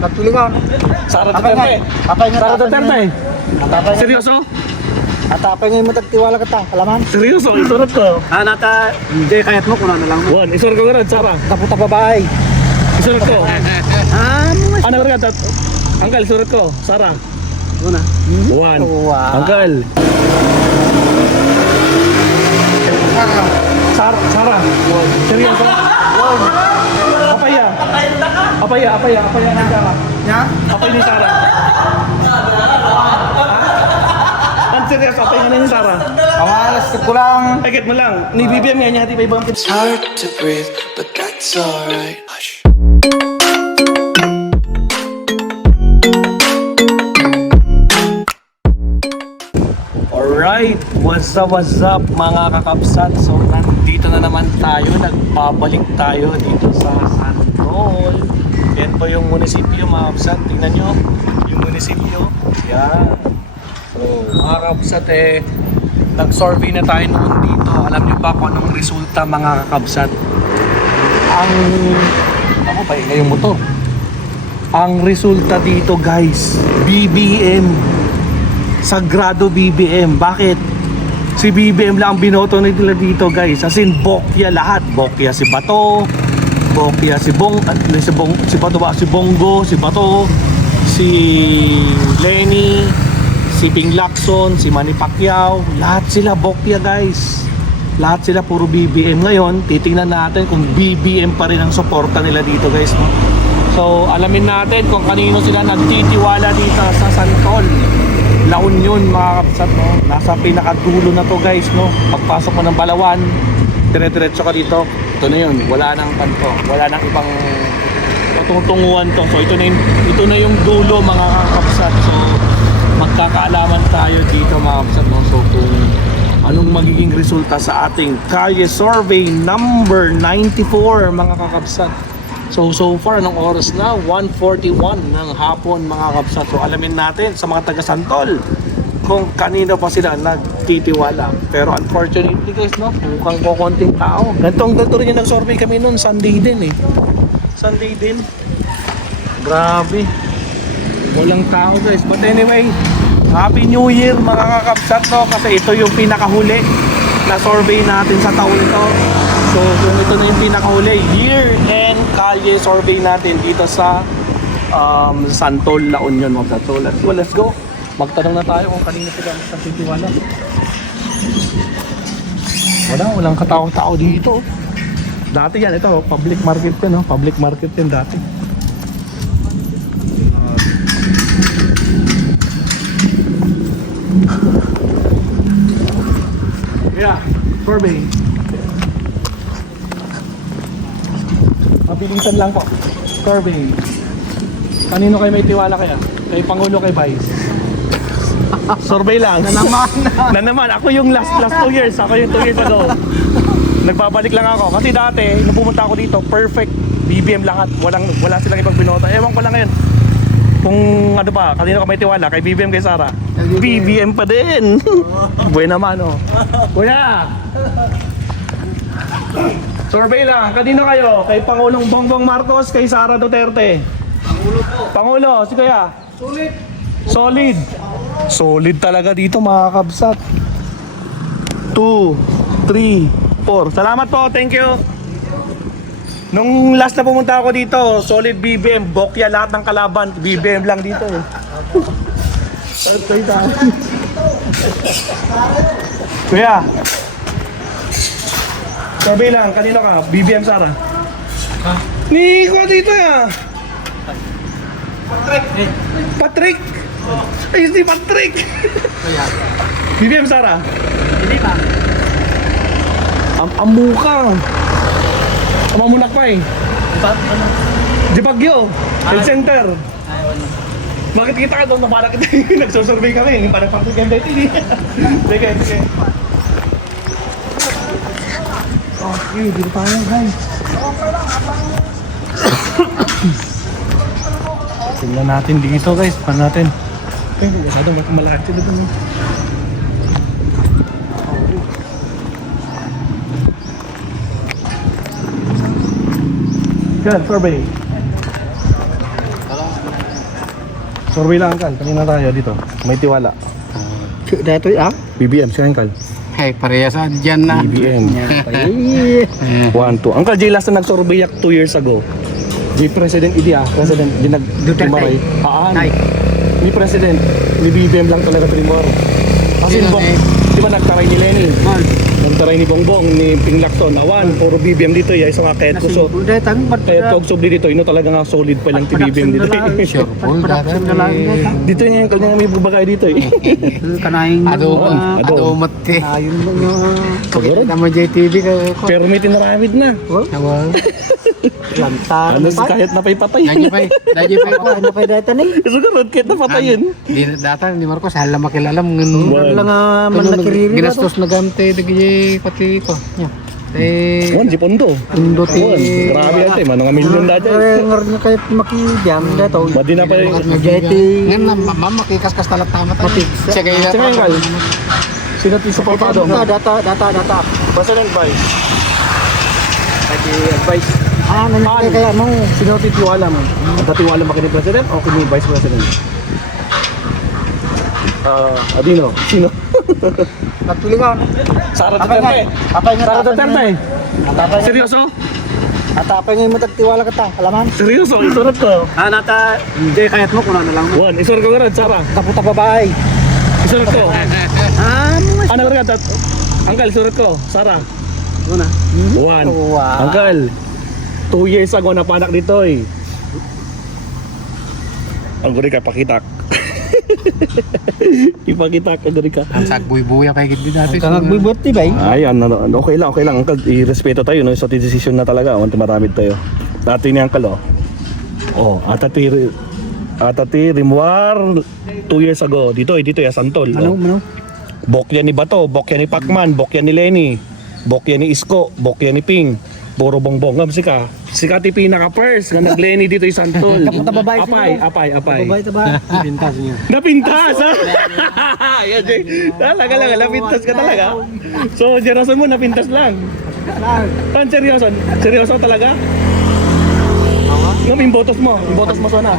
Nagtulingan. Sara Duterte. Sara Duterte. Seryoso? Atapay ngayon mo tagtiwala ka ta. Alaman? Seryoso, isurot ko. Nata, hindi kayat mo kung ano lang mo. Juan, isurot ko nga rin, Sara. Taputa babae. Isurot ko. Mo. Ano rin ka? Uncle, isurot ko. Sara. Una. Juan. Wow. Uncle. Sara. Seryoso? Apaya. Apaya ng Sara. Ya? Apay ni Sara. Ang seryoso, apay nga ni Sara. Awalas ka ko lang. Agad mo lang. Ni BBM nga niya, hati pa ibang It's hard to breathe, but that's alright. Hush. Alright, what's up mga kakapsat? So nandito na naman tayo, nagbabalik tayo dito sa Santol. Yan po yung munisipyo mga kapsat, tingnan nyo yung munisipyo. Yan. So mga kakapsat nag-survey na tayo noon dito. Alam nyo ba kung anong resulta mga kakapsat? Ako ba ngayon mo to? Ang resulta dito guys, BBM. Sagrado BBM. Bakit? Si BBM lang ang binoto nila dito guys. As in bokya lahat. Bokya si Bato, bokya si Bato ba? Si Bongo, si Bato, si Lenny, si Ping Lacson, si Manny Pacquiao. Lahat sila bokya guys. Lahat sila puro BBM. Ngayon, titingnan natin kung BBM pa rin ang suporta nila dito guys, no? So, alamin natin kung kanino sila nagtitiwala dito sa Santol, La Union mga kapsat, no? Nasa pinakadulo na to guys, no? Pagpasok mo ng Balawan, dire-diretso ka dito. Ito na yun, wala nang panto, wala nang ibang patuntunguhan to. So ito na yung dulo mga kapsat. So magkakaalaman tayo dito mga kapsat, no? So kung anong magiging resulta sa ating Kalye Survey number 94 mga kakapsat. So far, anong oras na? 1:41 ng hapon mga kapsat. So alamin natin sa mga taga Santol kung kanino pa sila nagtitiwala. Pero unfortunately guys, no, mukhang kukunting tao. Ganito rin yung nag-survey kami noon, Sunday din Sunday din. Grabe. Walang tao guys. But anyway, Happy New Year mga kakapsat, no? Kasi ito yung pinakahuli na survey natin sa taon ito. So kung ito na yung pinakahuli, year-end Kalye survey natin dito sa Santol, La Union mga kapsat. So let's go. Magtanong na tayo kung kanino sila nagtitiwala. Walang katao-tao dito. Dati yan, ito public market yan, no? Public market yan dati. Yeah, survey. Mabilisan lang po. Survey. Kanino kayo may tiwala kaya? Kay Pangulo, kay Vice? Survey lang. Na naman. Ako yung last 2 years. Ako yung 2 years ago. Nagbabalik lang ako. Kasi dati, nung pumunta ako dito, perfect. BBM lahat. Wala silang ibang binota. Ewan ko lang ngayon. Kung ano ba, kanino ka may tiwala? Kay BBM, kay Sara? BBM pa din. Buena mano. Kuya! Survey lang. Kanino kayo? Kay Pangulong Bongbong Marcos, kay Sara Duterte? Pangulo po. Pangulo, si Kuya? Solid. Solid talaga dito mga kabsat. 2, 3, 4. Salamat po, thank you. Nung last na pumunta ako dito, solid BBM, bokya lahat ng kalaban, BBM lang dito eh. Kuya, sabi lang, kanino ka? BBM Sara? Ha? Ni ko dito ya. Patrick. Ay, si Patrick. BBM Sara? Hindi pa. Ang mukha. Mamunak pa eh. Di Bagyo. Health center. Bakit kita ka doon? Napala kita yung nagsusurvey kami. Hindi pa nagpapit yung dati. Sige. Okay, dito tayo guys. Tingnan natin dito guys. Paano natin? Okay, masyadong malaki sila dito. Yan, survey. Survey lang, Uncle. Kanina tayo dito. May tiwala. Dito ah. BBM, siya, Uncle. Hey, parehasan dyan na. BBM. Ay. 1, 2. Uncle J, last na nag-survey 2 years ago. Di President Idi President, di Duterte. Nay. Ni President, ni BBM lang talaga primor. Kasi Sino, di ba nagtaray ni Lenny? Man. Nagtaray ni Bongbong, ni Ping Lacson, awan, puro BBM dito, isa nga kahit kuso. Dahil tang Kahit kog subli dito, ino talaga nga solid pa lang ti BBM dito. Sure, full Production na lang. Dito yung kanya may bubagay dito eh. Kanahing Ado mati. ayun mga Siguro, Tama JTV ka ko. pero may tinaramid na. Nawal. lantaran Ano pa. kahit napay patay. Dadyo pa ko. Ano pa dito ni? Siguro, kahit napatayin. Di data ni Marcos hala makilalam Wow. Lang man nakiriri na to. ginastos na gamte digi pati ko. Eh Wan, Jipondo. Indo ti Wan, grabe yan tayo, mga milyon na dyan. Ngar na kayo makijam dito. Badi na pa yung... Ngayon na mama kikas-kas talat tamat. Siya kaya Sige, Uncle. Sino ti supportado mo? Data. President Vice. Advice. Ah, nangyay kaya mo. Sino titiwala mo? Tatiwala ba kini President o kini Vice President? Adino. Sino? Nagtulingan. Sara Duterte. Sara Duterte. Seryoso? Atapay ngayon matagtiwala ka ta. Alaman? Seryoso? Isurot ko. Nata, hindi kahit mo kung ano lang mo. One, isurot ko rin, Sara. Kaputa babae. Isurot ko. Mo. Ano rin ka? Uncle, isurot ko. Sara. Una. One. Wow. Uncle, 2 years ago napanak dito eh. Ang guri ka, pakitak. Ipakitak, ang guri ka. ang sagbuy-buya kay gid dati. Kangagbuibot ti bay. Ay, okay lang. Uncle, i-respeto tayo, no? So, decision na talaga. Wanti maramid tayo. Dati ni Uncle, oh. Oh, Atati, Rimwar, 2 years ago. Dito, Santol. Oh. Ano? Bokya ni Bato, bokya ni Pacman, bokya ni Lenny, bokya ni Isko, bokya ni Ping. Puro bongbong. Ngam sika ti pinaka-first nga nag-Lenny dito yung Santol. Kapunta babae Apay. Babae ta ba? Pintas niya. Napintas, ha? Yan, Jay. Talaga lang, napintas ka talaga. So, Jerason mo, napintas lang. Pan, seryoso talaga? Ngam, imbotos mo sana.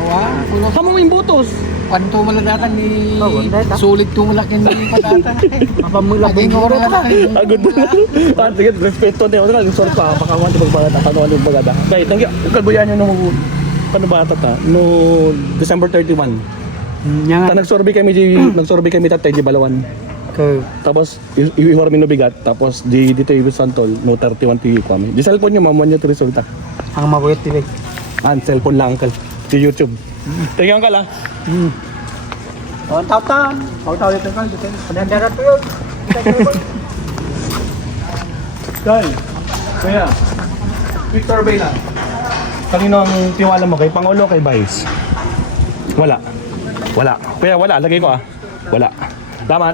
Kamu mo imbotos. Kwanto maladatan ni Data. sulit tu malakin ni padatan. Apamula Laging oras na. Agad na. Sige, respeto niyo. Yung sort pa, pakawan di pagbagata, panuan di pagbagata. Kaya, tanggi, kalbuyan nyo nung panubata ta, no December 31. Nya nga. Nag-survey kami tatay di Balawan. Tapos, iiwar mi no bigat, tapos dito yung Santol, no 31 TV kami. Di cellphone nyo, mamuan nyo ito resulta. Ang mabuyot ti bay. Cellphone lang, Uncle. Di YouTube. Tingnan ka lang. Oh, tawtan. Taw dito ka. Kanandara to yun. Dahil, kaya, quick survey lang. Kanino ang tiwala mo? Kay Pangulo o kay Vice? Wala. Kaya wala, lagay ko Wala. Tama.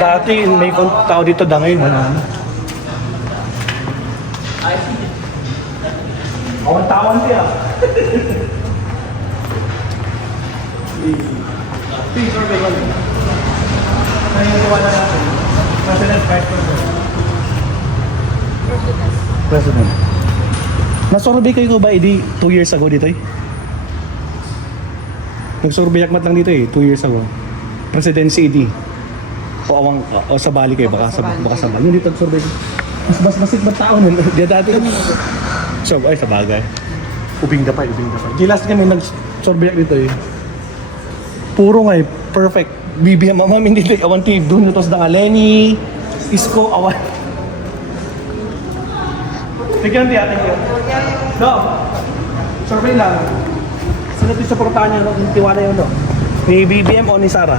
Dati may tao dito, ngayon wala na. Ang tawan siya. President. Nasurvey kayo ba 2 years ago dito eh? Nagsurvey akmat lang dito 2 years ago. Presidency ID. O sa Bali kayo, baka sa Bali. Yung dito nagsurvey. Mas ba tao nun? Di dati. So, ay sa bagay. Ubing da pa. Di last kami nag-survey dito Puro nga perfect. BBM mamamin dito awan ti doon ito sa Lenny, Isko awan. Tigyan di atin yun. No. Survey lang. Sino ito supportahan niya ng tiwala yun Ni BBM o ni Sara?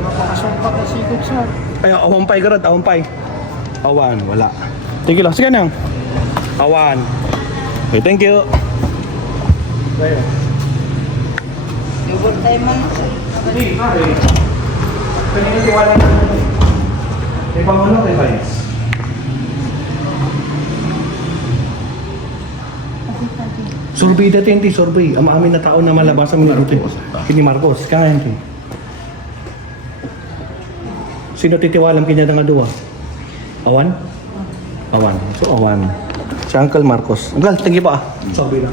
Napakasumpa ka sikot sa. Ay, awampay garad, awampay. Awan, wala. Sige lang, sige nang. Awan. Okay, thank you. Ibon tayo man. Hindi, pare. Kanina tiwala niya. May Pangulo kay Vice. Survey dati hindi, survey. Ang amin na tao na malabasan mo dito. Kini Marcos, kaya hindi. Sino titiwalam kanya nga duwa? Awan? Awan. So, awan. Si Uncle Marcos. Uncle, tingin pa ah. Sabi na.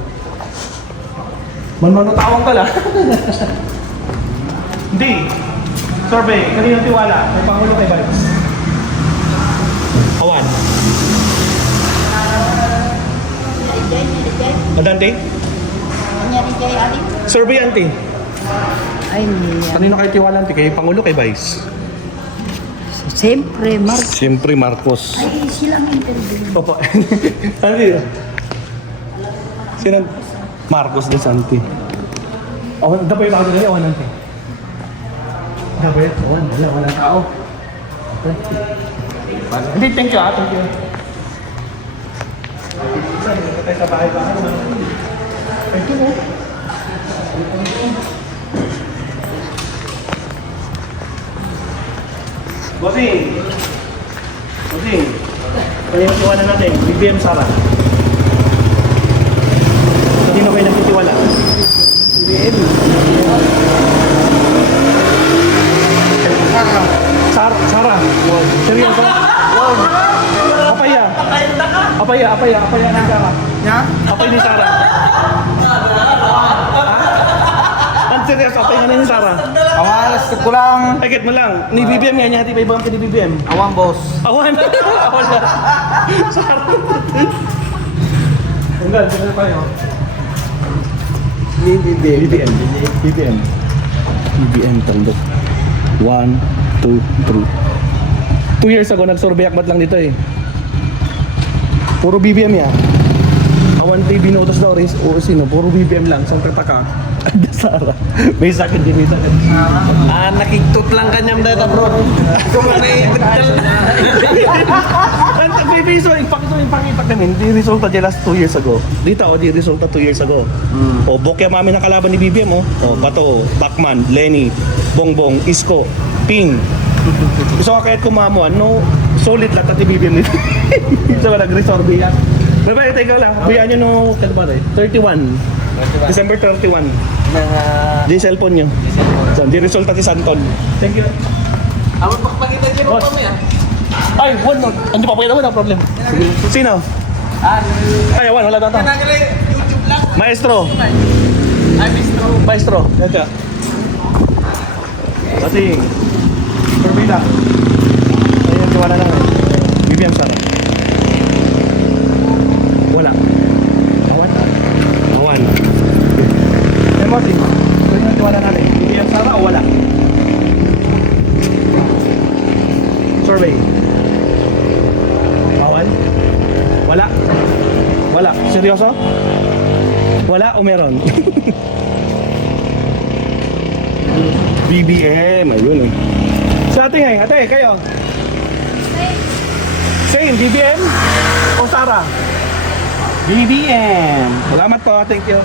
Manmanutawang ka lang. Hindi. Survey, kanina tiwala. May pangulo kay Vibes. Awan. Adante? Nangyari kay Ate? Survey, auntie. Ay, niya. Kanino kayo tiwala, auntie? Kay Pangulo, kay Vice? Siyempre, Mark. Siyempre, Marcos. Ay, silang interview. Opo. Ano yun? Sino? Marcos de Santi. Awan, dapat yung bago nila, awan natin. Dapat, awan, walang tao. Hindi, thank you ah, thank you. Tayo sa bahay-bahay. Thank you oh. Bossing! Bossing! Kaya yung tiwala natin, BBM Sara. Sino kayo nagtitiwala? BBM. Sara. Seryoso? Apaya. Apaya ni Sara. Ya? Apaya ni Sara. Ang seryoso, apaya ni Sara. Awalas ko lang. Paket mo lang. Ni BBM yan, hati pa ibang ni BBM. Awang boss. Awan. Awan na. Sara. Hanggang, sino kayo? BBM tandok. 1, 2, 3. 2 years ago, nag-survey akbat lang dito eh. Puro BBM ya. Awan tayo binutos daw rin. O sino? Puro BBM lang. Saan kataka? Ada Sara. May sakit din. Nakiktot lang kanyang data bro. So, ipakita namin, di resulta dyan last 2 years ago. Dito, di resulta 2 years ago. O, bokya mami ng kalaban ni BBM, o. O, Bato, Bacman, Lenny, Bongbong, Isko, Ping. Gusto ka kahit kumamuan, no? Solid lahat at BBM nito. So, nag-resort yan. Diba, ikaw lang. Buyaan nyo no, kano ba rin? 31. December 31. Di cellphone nyo. So, di resulta si Santon. Thank you. Awang pakpagita dyan Boss. kami ah. Ay, one no. Hindi pa pwede, wala problem. Sino? Ay, wala daw. YouTube lang. Maestro. Ay, Mr. Maestro. Ito. Kasi, Perbila. Ayun, tiwala lang. BBM Sara. Wala. Awan? Awan. Emosi. Ayun yung tiwala natin. BBM Sara o wala? Survey. Awan? Wala? Wala. Seryoso? Wala o meron? BBM. Ayun eh. Sa ating ngayon. Ate, kayo? Same. BBM o Sara? BBM. Salamat po. Thank you.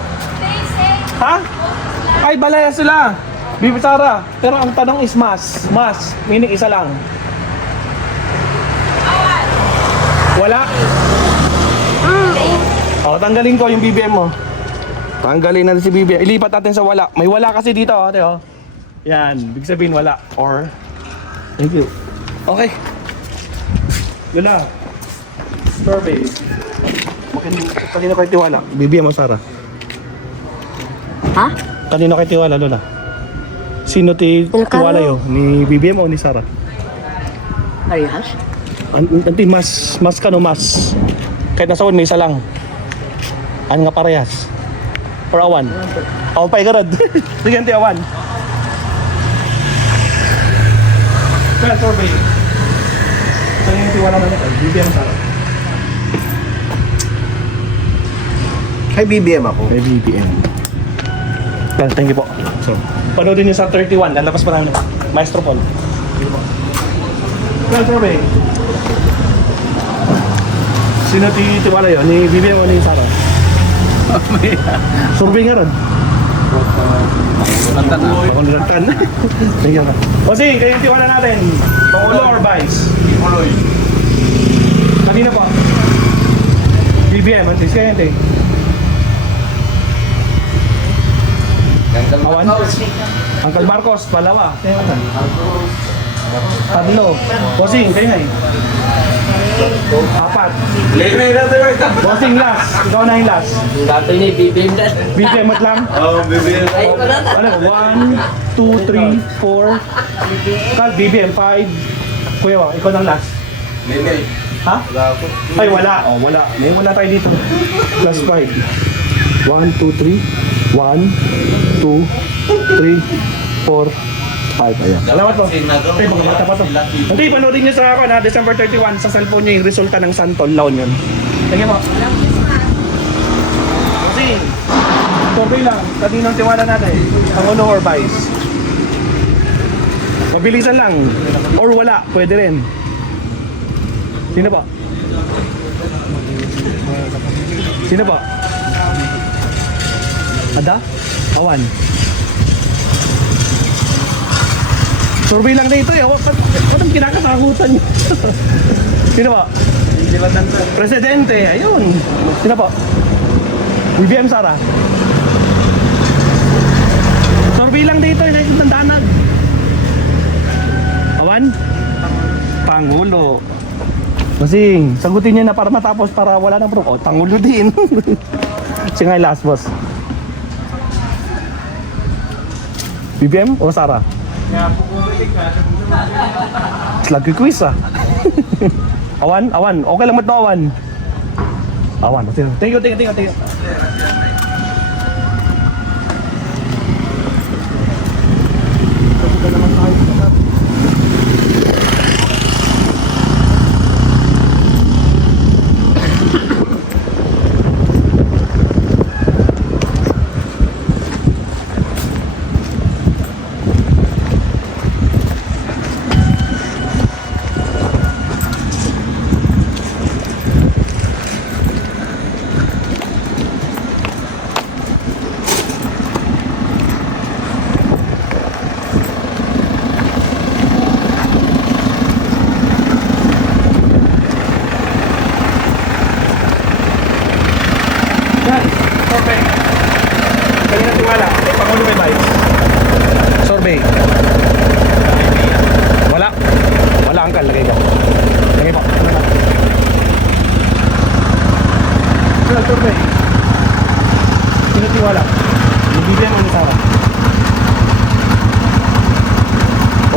Ha? Ay, balaya sila. BBM Sara. Pero ang tanong is mas. Mas. Meaning isa lang. Wala? O, tanggalin ko yung BBM mo. Tanggalin natin si BBM. Ilipat natin sa wala. May wala kasi dito, ate, oh. Yan. Big sabihin wala. Or, thank you. Okay. Yun na. Survey. Kanino kayo tiwala? BBM o Sara? Ha? Kanino kayo tiwala, Lola? Sino tiwala yun? Ni BBM o ni Sara? Parehas? Anti mas ka no mas. Kahit nasa may isa lang. Ano nga parehas? Or awan? Awan pa igarad. Sige, anti awan. Kaya survey. Saan yung tiwala na nito? BBM Sara? Kay BBM ako. Kay BBM. Well, thank you po. So, panoodin niyo sa 31. Lalabas pa namin. Maestro Paul. Well, survey. Sino titiwala yun? Ni BBM o ni Sara? Survey nga ron. Pakunulatan. Thank you. O sige, kayo yung tiwala natin. Pangulo or Vice? Panguloy. Kanina po? BBM, antis kayo yun. Awan? Uncle Marcos, Palawa. Tatlo. Bossing, kayo nga eh. Apat. Bossing last. Ikaw na yung last. Dati ni BBM na. BBM at lang. Ay, wala na. Ano? 1, 2, 3, 4. Kal, BBM, 5. Kuya, ikaw nang last. Ha? Ay, wala. Oh, wala. May wala tayo dito. Plus 5. 1, 2, 3. 1, 2, 3, 4, 5. Ayan. Salamat po. Hindi, magkabata pa to. Hindi, panoodin nyo sa ako na December 31 sa cellphone nyo yung resulta ng Santol Laon yun. Sige po. Kasi, survey lang. Kaninong tiwala natin? Pangulo or vice? Mabilisan lang. Or wala. Pwede rin. Sino ba? Sino ba? Ada? Awan. Survey lang dito eh. Ba't ang kinakatakutan niyo? Sino ba? Presidente. Ayun. Sino ba? BBM Sara. Survey lang dito eh. Nakikita ng danag. Awan? Pangulo. Kasi sagutin niya na para matapos para wala nang proof. O, Pangulo din. Siya nga yung last boss. BBM o Sara? Lagi quiz ah. Awan, awan. Okay lang mo ito, awan. Awan. Thank you. Yan. Survey. Kanina tiwala. Pangulo may vice. Survey. Wala. Wala ang kal. Lagay ko. Lagay po. Ano survey? Sino tiwala? Bibigyan mo ni Sara.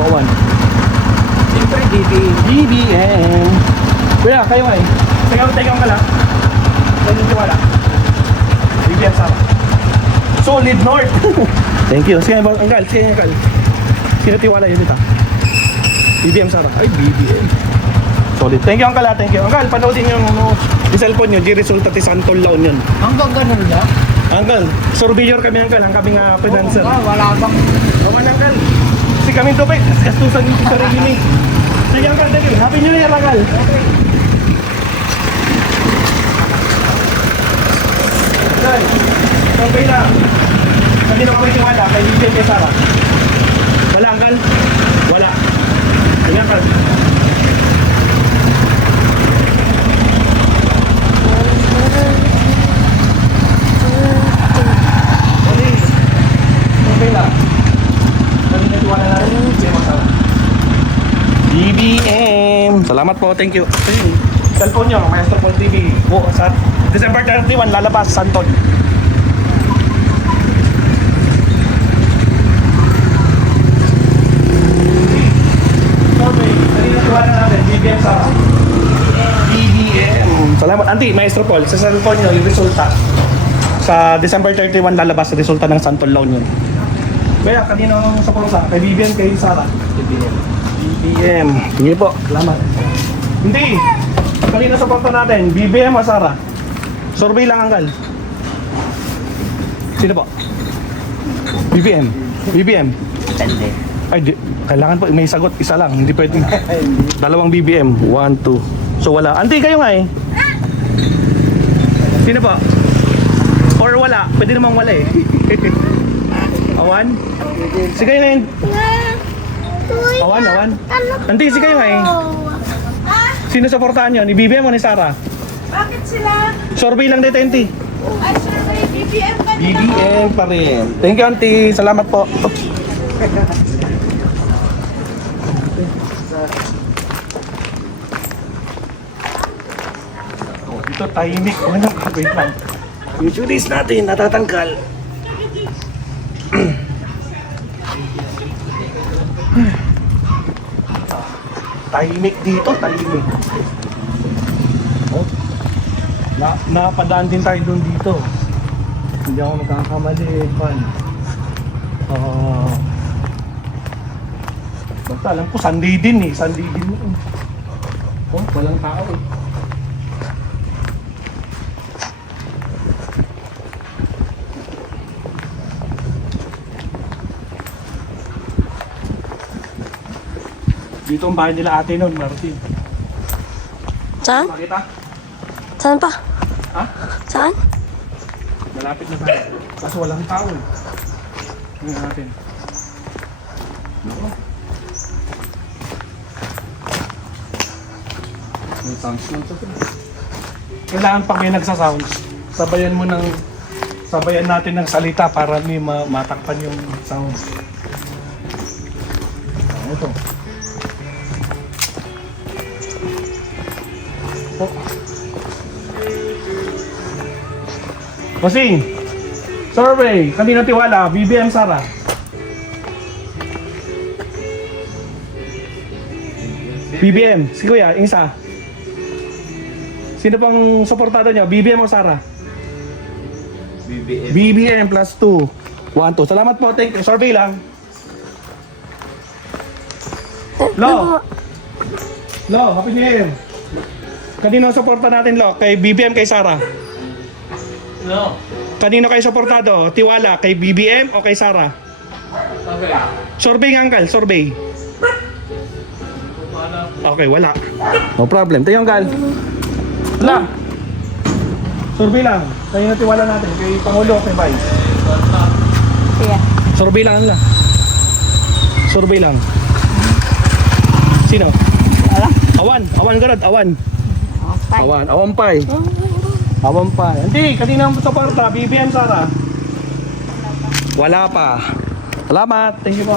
Owan. Siyempre, BBM. Kuya, kayo nga eh. Teka ka lang. Sino tiwala? BBM Sara. Solid North. Thank you. Sige, Anggal. Sino tiwala yun dito? BBM Sara. Ay, BBM. Solid. Thank you, Anggal. Thank you. Anggal, panoodin yung yung cellphone nyo. Di resulta ti Santol Laon yun. Hanggang ganun lang? Anggal, surveyor kami, Anggal. Ang kami nga financer. Wala bang... Roman, Anggal. Kasi kami ito, Pek. Kastusan yung sarili ni. Sige, Anggal. Thank you. Happy New Year, Anggal. Anggal, survey lang. Kanino ka may tiwala? Kay BBM kay Sara? Wala, Anggal? Wala. Sige, Anggal. Survey lang. Kanino tiwala natin? BBM o Sara? BBM. Salamat po, thank you. Ayun, cellphone nyo, Maestro Paul TV. O, sa December 31, lalabas, Santol. Survey, kanina tiwala natin, BBM Sara. BBM. Salamat, Auntie, Maestro Paul, sa cellphone nyo, yung resulta. Sa December 31, lalabas, resulta ng Santol Laon yun. Kaya, kanina nung sa purusa, kay BBM, kay Sara. BBM. Sige po, salamat. Hindi. Kanina sa porto natin, BBM o Sara? Survey lang, Anggal. Sino po? BBM. BBM. Hindi. Ay, kailangan po, may sagot, isa lang. Hindi pwedeng. Dalawang BBM. 1, 2. So wala. Auntie, kayo nga eh. Sino po? Or wala. Pwede namang wala eh. Awan? Sige kayo ngayon. Awan. Auntie, sige kayo nga eh. Sino supportahan nyo? Ni BBM o ni Sara? Bakit sila? Survey lang dito, Auntie. Ay, survey, BBM ka nila. BBM pa rin. Thank you, Auntie. Salamat po. dito, tahimik. Walang wait lang. Yung shoelace natin, natatanggal. Tahimik dito, tahimik. Oh. Napadaan din tayo doon dito. Hindi ako magkakamali, pan. Basta alam ko, Sunday din eh. Sunday din mo. Oh, walang tao eh. Dito ang bahay nila ate noon, Martin. Saan? Makita? Saan pa? Ha? Saan? Malapit na tayo. Kaso walang tao eh. Tingnan natin. No. May sounds lang sa ito. Kailangan pag may nagsasounds, sabayan natin ng salita para may matakpan yung sounds. Ito. Oh. Bossing, survey, kanina tiwala, BBM Sara. BBM, si Kuya, yung isa. Sino pang suportado niya, BBM o Sara? BBM. BBM plus 2. 1, 2. Salamat po, thank you. Survey lang. Lo, Happy New Year. Kanino suporta natin, Lo? Kay BBM, kay Sara? No. Kanino kayo suportado? Tiwala, kay BBM o kay Sara? Okay. Survey nga, Uncle, survey. Okay, wala. No problem. Tayo, Uncle. Wala. Survey lang. Kanino tiwala natin? Kay Pangulo, kay Vice? Yeah. Survey lang nila. Survey lang. Sino? Awan garad, awan. Awan pay. Hindi, kanina mo suporta, BBM Sara. Wala pa. Salamat. Thank you po.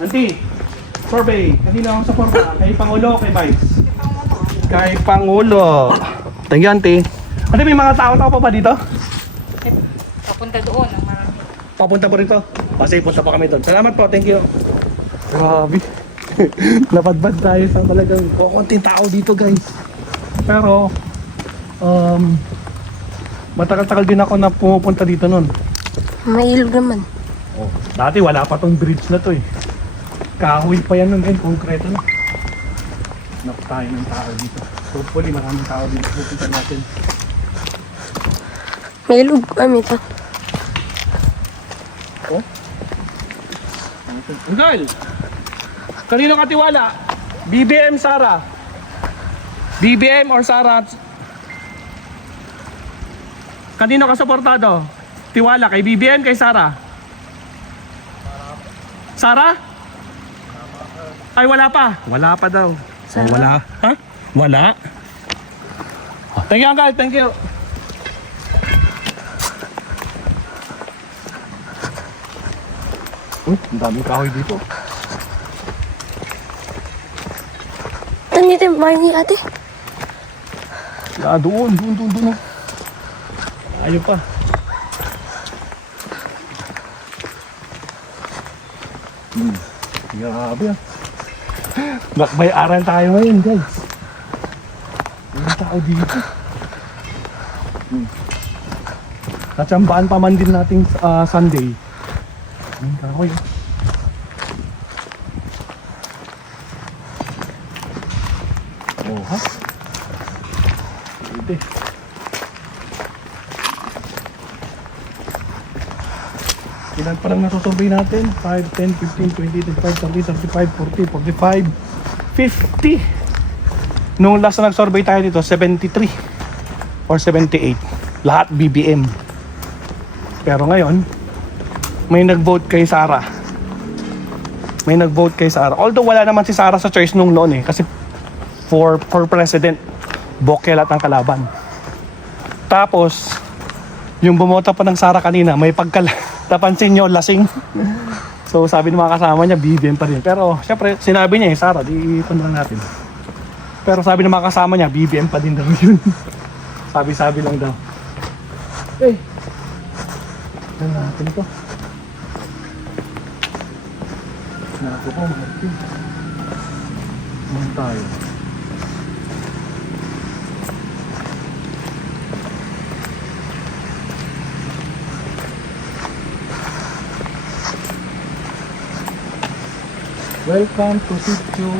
Auntie, survey. Kanina ang suporta? Kay Pangulo, kay Vice? Kay Pangulo. Thank you, Auntie. Auntie, may mga tao pa ba dito? Papunta doon. Ang marami. Papunta po rito. Kasi punta pa kami doon. Salamat po, thank you. Grabe. Napadbad tayo sa talagang konting tao dito, guys. Pero, matagal-tagal din ako na pumupunta dito noon. May ilog naman. Oh, dati wala pa tong bridge na to eh. Kahoy pa yan nun, konkreto na. Hanap tayo ng tao dito. Hopefully maraming tao dito. Pupunta natin. May ilog kami ito. Oh? Uncle! Kanino ka tiwala? BBM Sara? BBM or Sara? Kanino ka suportado? Tiwala kay BBM, kay Sara? Sara? Ay, wala pa. Wala pa daw. Oh, wala. Ha? Wala? Oh, thank you, Uncle. Thank you. Ang daming kahoy dito. Dito yung bahay ni ate. Doon. Ayun pa. Grabe ah. Nakbay-aral tayo ngayon, guys. May tao dito. Natsambahan pa man din nating Sunday. Ang kahoy. Oh, ha? Pwede. Ilan pa lang nasusurvey natin? 5, 10, 15, 20, 25, 30, 35, 40, 45, 50. Nung last na nag-survey tayo dito, 73 or 78. Lahat BBM. Pero ngayon, may nag-vote kay Sara. Although wala naman si Sara sa choice nung noon eh. Kasi for president, Bokeh lahat ang kalaban. Tapos, yung bumoto pa ng Sara kanina, may napansin nyo, lasing. So sabi ng mga kasama niya, BBM pa rin. Pero syempre, sinabi niya Sarah, di ipon lang natin. Pero sabi ng mga kasama niya, BBM pa din daw yun. Sabi-sabi lang daw. Eh, tignan natin ito. Naku po, Martin. Saan tayo? Welcome to Sitio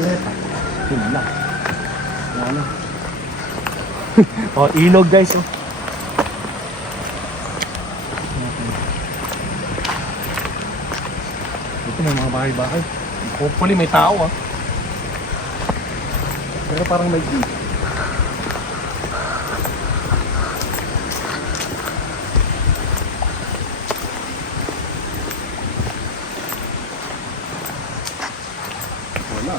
Leta. Yun na. Ano? Oh, ilog guys. Oh. Ito may mga bahay-bahay. Hopefully may tao ah. Pero parang may jeep. Wala.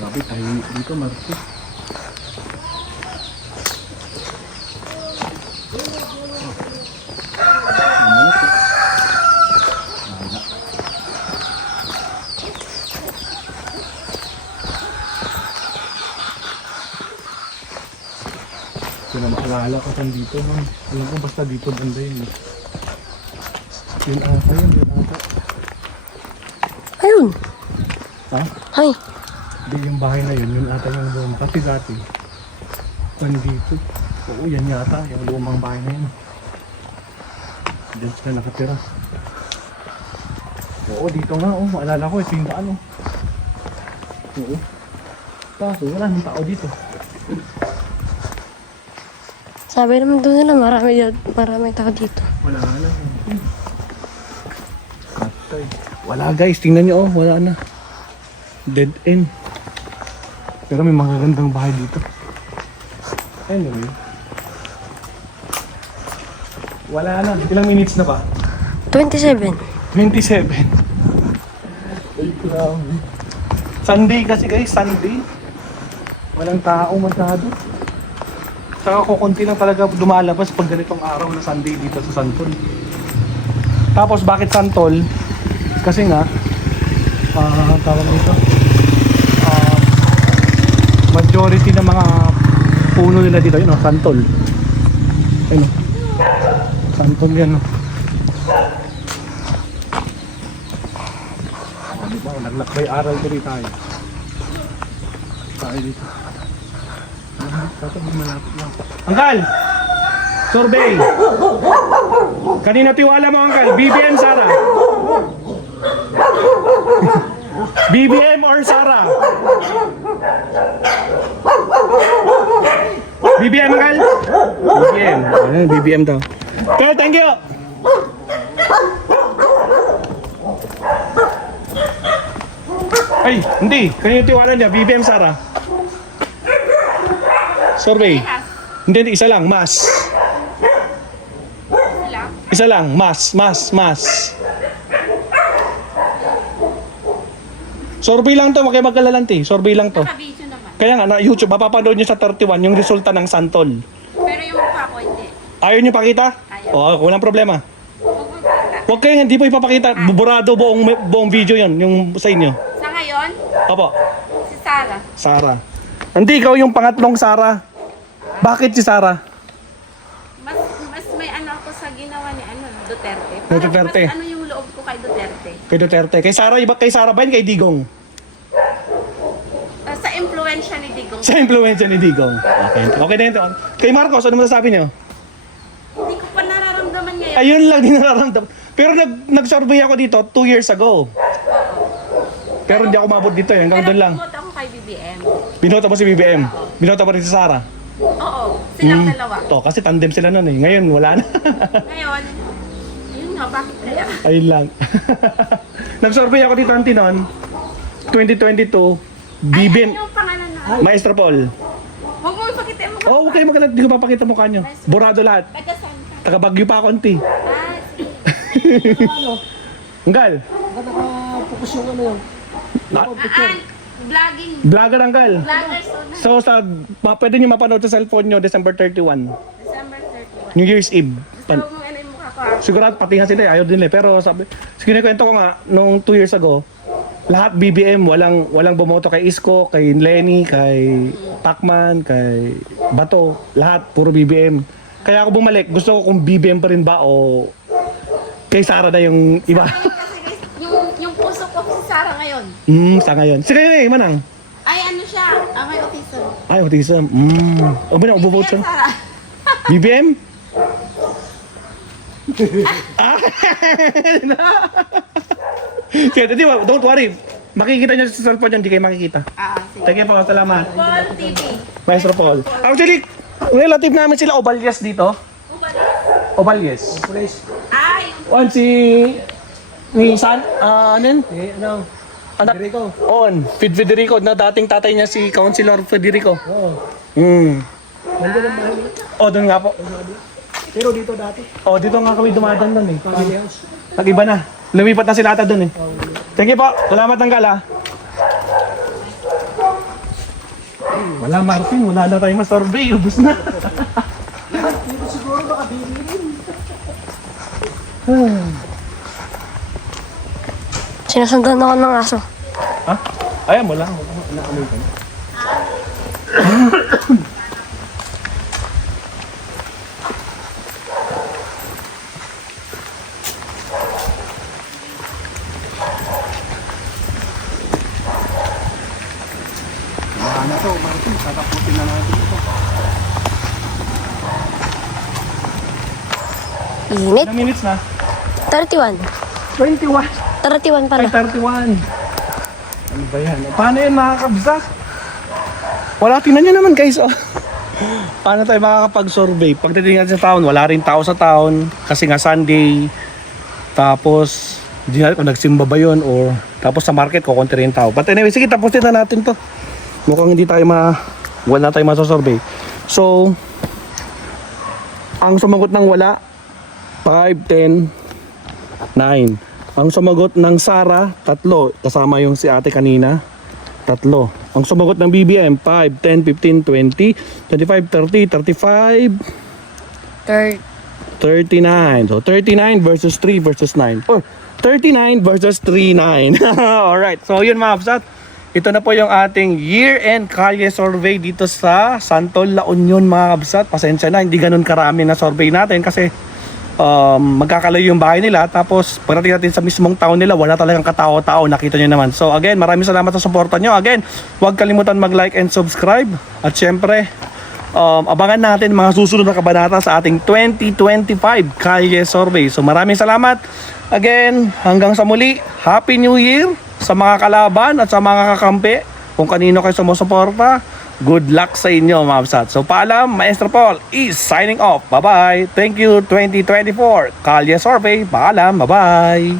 Grabe tayo dito, Marti. Kaya maalala ko saan dito, man. Alam ko basta dito banda yun. Yun ata yun, yun ata. Ayun. Ha? Ay. Hindi yung bahay na yun, yun ata yung doon. Kasi dati, nandito. Oo, yan yata, yung lumang bahay na yun. Diyan sila nakatira. Oo, dito nga, oh, maalala ko, ito yung daan, oh. Oo. Kaso, wala nang tao dito. Sabi naman doon nila, marami tao dito. Wala na. Katay. Wala guys, tingnan nyo, oh, wala na. Dead end. Pero may magagandang bahay dito. Anyway. Wala na. Ilang minutes na ba? 27. 27. Ay, grabe. Sunday kasi guys, Sunday. Walang tao masyado. Saka kukunti lang talaga lumalabas pag ganitong araw na Sunday dito sa Santol. Tapos bakit Santol? Kasi nga, tawag nito, majority ng mga puno nila dito, yun o, Santol. Ayun o. Santol yan o. Diba, naglakbay aral ko rin tayo. Tayo dito. Malapit lang. Angkal! Survey! Kanina tiwala mo, Angkal? BBM, Sara? BBM or Sara? BBM, Angkal? BBM. Ayan, BBM daw. Okay, thank you! Ay, hindi. Kanina tiwala niya, BBM, Sara? Survey. Hindi, isa lang, mas. Isa lang, mas. Survey lang to, huwag kayo magkalalanti. Survey lang to. Naka-video naman. Kaya nga, na YouTube, mapapanood nyo sa 31 yung resulta ng Santol. Pero yung mukha ko hindi. Ayaw nyo pakita? Ayaw. Oo, walang problema. Huwag mo ipakita. Huwag kayo, hindi po ipapakita. Buburado buong video yon yung sa inyo. Sa ngayon, Opo, si Sarah. Sara. Hindi, ikaw yung pangatlong Sara. Bakit si Sara? Mas may ano ako sa ginawa ni Duterte. Kay Duterte. Mas ano yung loob ko kay Duterte. Kay Duterte. Kay Sara ba yun? Kay Digong? Sa impluensya ni Digong. Sa influensya ni Digong. Okay. Okay na yun. Kay Marcos, ano masasabi niyo? Hindi ko pa nararamdaman ngayon. Ayun lang din nararamdaman. Pero nag-survey ako dito 2 years ago. Pero hindi ako mabot dito eh. Hanggang Pero doon lang. pumunta ako kay BBM. Binoto mo si BBM. Binoto mo rin si Sara. Oo, silang dalawa. To, kasi tandem sila nun eh. Ngayon, wala na. Ngayon, yun nga, bakit kaya? Ayun lang. Nag-survey ako dito Antinon. 2022. BBM. Ano yung pangalan na? Maestro Paul. Huwag mo ipakita mo. Oh, okay magalat. Di ko papakita mukha nyo. Borado lahat. Taga saan ka? Taga Baguio pa ako, Auntie. Ah, sige. Anggal. Nakapokus yung ano yun. Vlogging. Vlogger Anggal. Vloggers so na. So, pwede nyo mapanood sa cellphone nyo December 31. December 31. New Year's Eve. Gusto mo ano yung mukha ko? Sigurado pati nga sila, ayaw din nila. Pero sabi, kinikwento ko nga, nung 2 years ago, lahat BBM, walang bumoto kay Isko, kay Lenny, kay Pacman, kay Bato, lahat, puro BBM. Kaya ako bumalik, gusto ko kung BBM pa rin ba o kay Sara na yung iba. Kasi guys, yung puso ko si Sarah ngayon. Sa ngayon. Sige, Manang. Ay, ano siya? May autism. Ay, autism. O ba na, ubo-vote siya? Sarah. BBM? Sige, di ba, don't worry. Makikita nyo sa cellphone yun, hindi kayo makikita. Sige. Sige po, salamat. Paul TV. Maestro Paul. Actually, relative namin sila Obalyes dito. Obalyes. Ay, On si... Ni San... ano yun? Ano? Anak, Federico. On. Federico, na dating tatay niya si Councilor Federico. Oo. Nandiyan ang bahay. Doon nga po. Pero dito dati. Dito nga kami dumadaan doon eh. Family house. Nag-iba na. Lumipat na sila ata doon eh. Thank you po. Salamat ng gala. Wala Martin, wala na tayong ma-survey. Ubus na. Dito siguro baka bili rin. Sinusundan ako ng aso. Ha? Ayan mo lang. Naamoy ko. Ano to, Martin? Tataputin na natin ito. Init. Ilang minutes na? 31. 21. 31 Ay, pala. 31. Ano ba yan? Paano yan makakabsak? Wala, tingnan nyo naman guys. Oh. Paano tayo makakapag-survey? Pagdating natin sa town, wala rin tao sa town. Kasi nga Sunday. Tapos, hindi natin kung nagsimba ba yun or tapos sa market, kukunti rin tao. But anyway, sige, tapusin na natin to. Mukhang hindi tayo wala tayo masasurvey. So, ang sumagot ng wala, 5, 10, 9. Ang sumagot ng Sara, 3. Kasama yung si ate kanina, 3. Ang sumagot ng BBM, 5, 10, 15, 20, 25, 30, 35, 39. So, 39 versus 3 versus 9. Or, 39 versus 39. Alright, so yun mga kapsat. Ito na po yung ating year-end kalye survey dito sa Santol, La Union mga kabsat. Pasensya na, hindi ganun karami na survey natin kasi magkakalayo yung bahay nila. Tapos pagdating natin sa mismong town nila, wala talagang katao-tao, nakita nyo naman. So again, maraming salamat sa suporta nyo. Again, huwag kalimutan mag-like and subscribe. At syempre, abangan natin mga susunod na kabanata sa ating 2025 kalye survey. So maraming salamat. Again, hanggang sa muli, Happy New Year sa mga kalaban at sa mga kakampi. Kung kanino kayo sumusuporta, good luck sa inyo mga kapsat. So paalam, Maestro Paul is signing off. Bye-bye. Thank you 2024 Kalye Survey. Paalam. Bye-bye.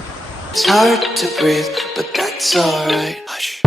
It's hard to breathe, but that's alright. Hush.